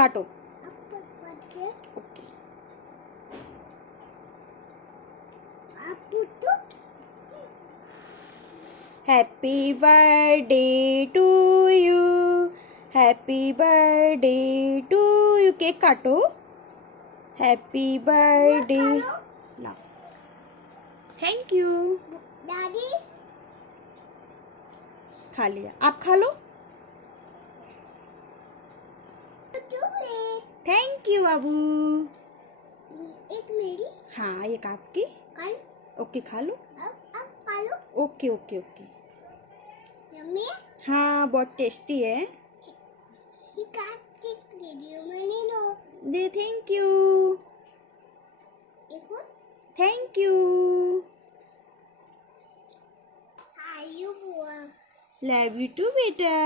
काटो। Okay. Happy birthday to you, happy birthday to you. Cake काटो। Happy birthday. ना, thank you. दादी खा लिया, आप खा लो। थैंक यू बाबू। एक मेरी। हाँ, एक आपकी। कल ओके, खा लो। अब खा लो। Okay okay okay. यम्मी। हाँ, बहुत टेस्टी है। ये काट दे दियो मैंने लो। दे, थैंक यू। एक और। Thank you. आयु बुआ। लव यू टू बेटा।